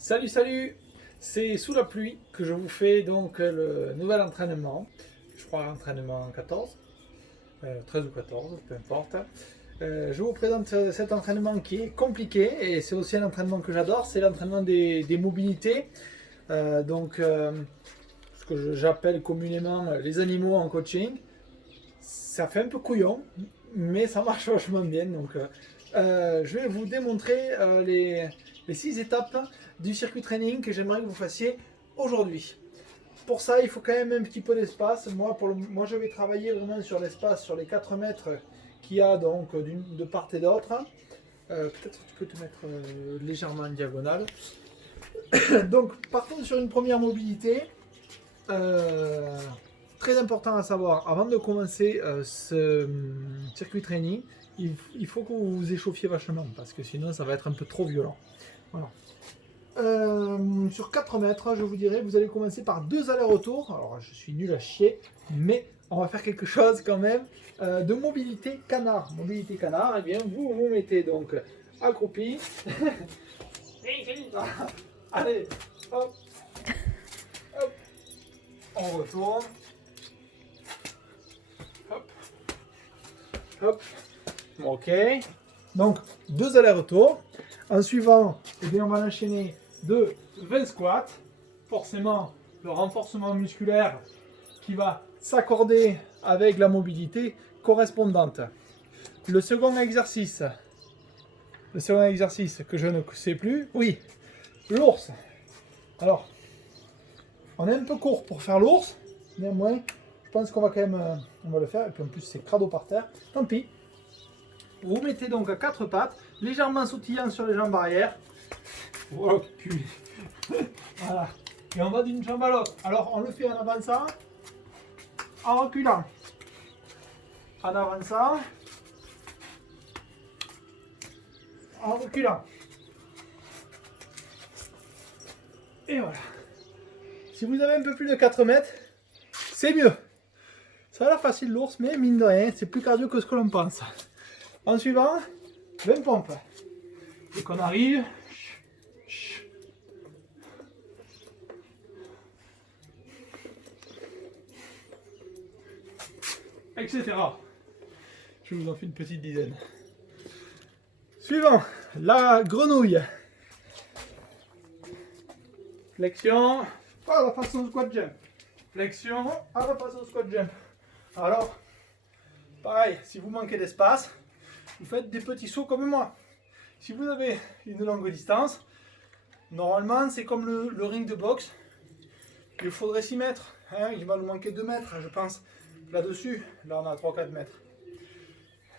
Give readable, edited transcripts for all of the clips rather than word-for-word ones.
Salut, salut! C'est sous la pluie que je vous fais donc le nouvel entraînement. Je crois entraînement 14, 13 ou 14, peu importe. Je vous présente cet entraînement qui est compliqué et c'est aussi un entraînement que j'adore, c'est l'entraînement des mobilités. Ce que j'appelle communément les animaux en coaching. Ça fait un peu couillon, mais ça marche vachement bien. Je vais vous démontrer les 6 étapes du circuit training que j'aimerais que vous fassiez aujourd'hui. Pour ça, il faut quand même un petit peu d'espace. Moi, je vais travailler vraiment sur l'espace, sur les 4 mètres qu'il y a donc de part et d'autre. Peut-être que tu peux te mettre légèrement en diagonale. Donc, partons sur une première mobilité. Très important à savoir, avant de commencer ce circuit training, il faut que vous vous échauffiez vachement, parce que sinon ça va être un peu trop violent. Voilà. Sur 4 mètres, je vous dirais, vous allez commencer par 2 allers-retours. Alors je suis nul à chier, mais on va faire quelque chose quand même de mobilité canard. Mobilité canard, et bien vous vous mettez donc accroupi. Allez, hop, hop, on retourne. Hop, hop, ok. Donc 2 allers-retours. En suivant, eh bien, on va enchaîner de 20 squats. Forcément, le renforcement musculaire qui va s'accorder avec la mobilité correspondante. Le second exercice que je ne sais plus, oui, l'ours. Alors, on est un peu court pour faire l'ours, néanmoins, je pense qu'on va quand même on va le faire. Et puis en plus, c'est crado par terre. Tant pis. Vous vous mettez donc à 4 pattes, légèrement sautillant sur les jambes arrière. Oh, voilà. Et on va d'une jambe à l'autre. Alors on le fait en avançant, en reculant. En avançant, en reculant. Et voilà. Si vous avez un peu plus de 4 mètres, c'est mieux. Ça a l'air facile l'ours, mais mine de rien, c'est plus cardio que ce que l'on pense. En suivant, 20 pompes. Dès qu'on arrive, etc. Je vous en fais une petite dizaine. Suivant, la grenouille. Flexion, à la façon squat jump. Flexion, à la façon squat jump. Alors, pareil, si vous manquez d'espace, vous faites des petits sauts comme moi. Si vous avez une longue distance, normalement c'est comme le ring de boxe. Il faudrait s'y mettre. Hein, il va nous manquer 2 mètres, je pense. Là-dessus, là on a 3-4 mètres.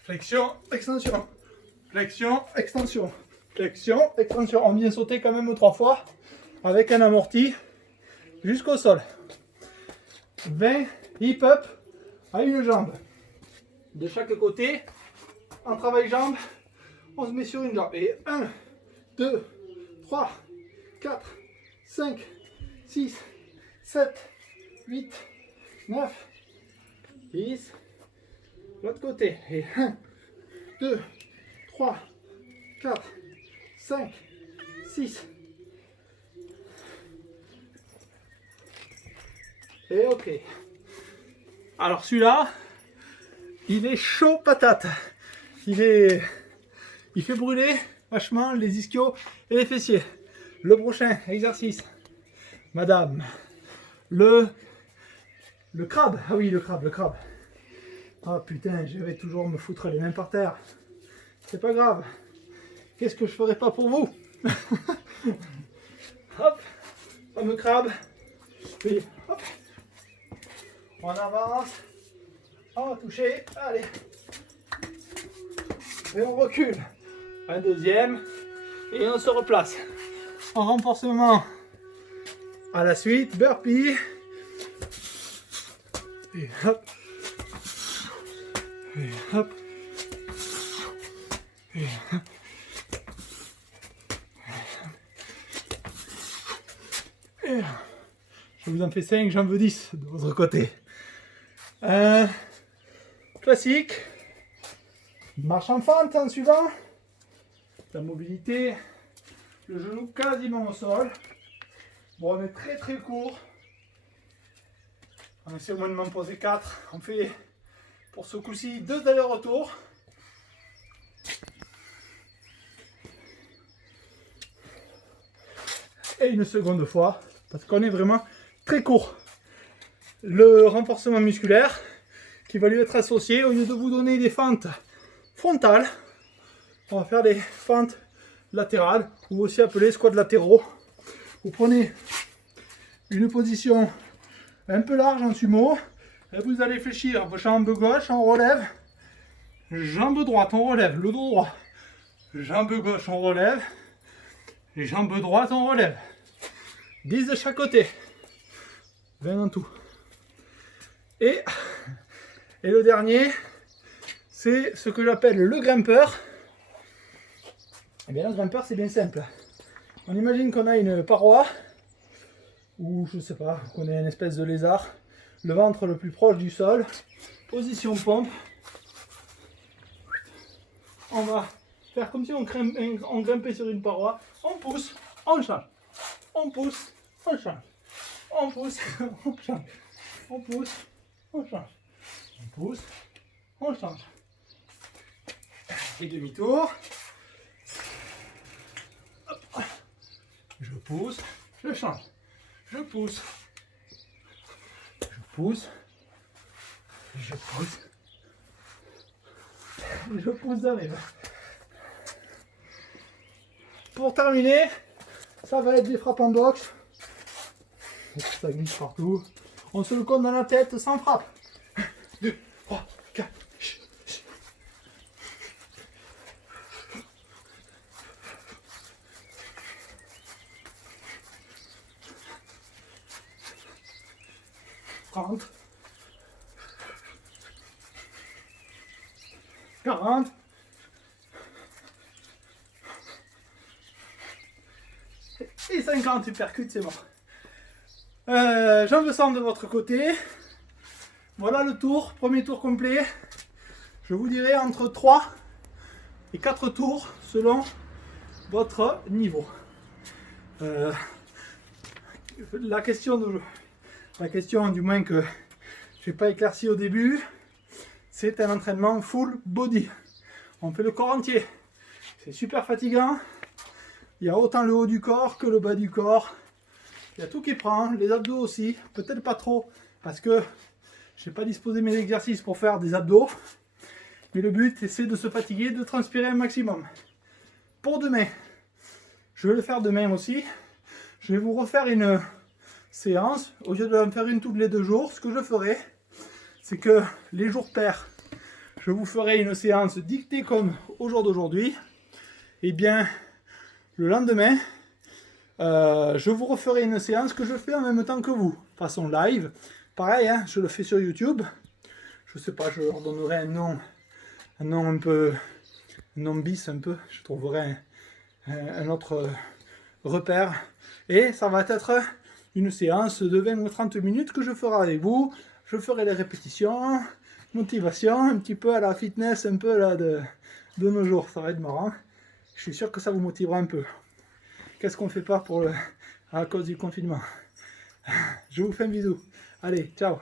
Flexion, extension. Flexion, extension. Flexion, extension. On vient sauter quand même 3 fois avec un amorti jusqu'au sol. 20 hip-up à une jambe. De chaque côté, en travail jambe, on se met sur une jambe. Et 1, 2, 3, 4, 5, 6, 7, 8, 9, 10. L'autre côté. Et 1, 2, 3, 4, 5, 6. Et ok. Alors celui-là, il est chaud patate. Il fait brûler vachement les ischios et les fessiers. Le prochain exercice, madame, le crabe. Ah oui, le crabe. Ah putain, je vais toujours me foutre les mains par terre. C'est pas grave. Qu'est-ce que je ferais pas pour vous? Hop, fameux crabe. Puis hop, on avance. On va toucher. Allez. Et on recule. Un deuxième. Et on se replace. En renforcement. À la suite, burpee. Et hop. Et hop. Et hop. Et je vous en fais 5, j'en veux 10 de votre côté. Classique. Marche en fente en suivant. La mobilité. le genou quasiment au sol. Bon, on est très très court. On essaie au moins de m'en poser 4. On fait pour ce coup-ci 2 allers-retours. Et une seconde fois, parce qu'on est vraiment très court. Le renforcement musculaire qui va lui être associé, au lieu de vous donner des fentes frontales, on va faire des fentes latérales, ou aussi appelées squats latéraux. Vous prenez une position un peu large en sumo, et vous allez fléchir vos jambes gauche, on relève, jambe droite, on relève, le dos droit, jambe gauche, on relève, jambe droite, on relève. 10 de chaque côté, 20 en tout. Et le dernier, c'est ce que j'appelle le grimpeur. Et bien le grimpeur, c'est bien simple. On imagine qu'on a une paroi, ou je sais pas, qu'on est une espèce de lézard, le ventre le plus proche du sol, position pompe. On va faire comme si on grimpait sur une paroi, on pousse, on change. On pousse, on change. On pousse, on change. On pousse, on change. On pousse, on change. Et demi-tour. Je pousse, je change. Je pousse. Je pousse. Je pousse. Je pousse d'arrive. Pour terminer, ça va être des frappes en boxe. Ça glisse partout. On se le compte dans la tête sans frappe. 1, 2, 3, 4. 30. 40. Et 50, tu percutes, c'est mort. Jambes centre de votre côté. Voilà le tour, premier tour complet. Je vous dirai entre 3 et 4 tours selon votre niveau. La question du moins que je n'ai pas éclairci au début, c'est un entraînement full body. On fait le corps entier. C'est super fatigant. Il y a autant le haut du corps que le bas du corps. Il y a tout qui prend, les abdos aussi, peut-être pas trop, parce que je n'ai pas disposé mes exercices pour faire des abdos. Mais le but, c'est de se fatiguer, de transpirer un maximum. Pour demain, je vais le faire demain aussi. Je vais vous refaire une séance. Au lieu de en faire une tous les 2 jours, ce que je ferai, c'est que les jours pairs, je vous ferai une séance dictée comme au jour d'aujourd'hui. Et bien, le lendemain, je vous referai une séance que je fais en même temps que vous, façon live. Pareil, hein, je le fais sur YouTube. Je sais pas, je leur donnerai un nom un peu, un nom bis un peu. Je trouverai un autre repère. Et ça va être une séance de 20 ou 30 minutes que je ferai avec vous. Je ferai les répétitions, motivation, un petit peu à la fitness, un peu là de nos jours. Ça va être marrant. Je suis sûr que ça vous motivera un peu. Qu'est-ce qu'on ne fait pas à cause du confinement? Je vous fais un bisou. Allez, ciao.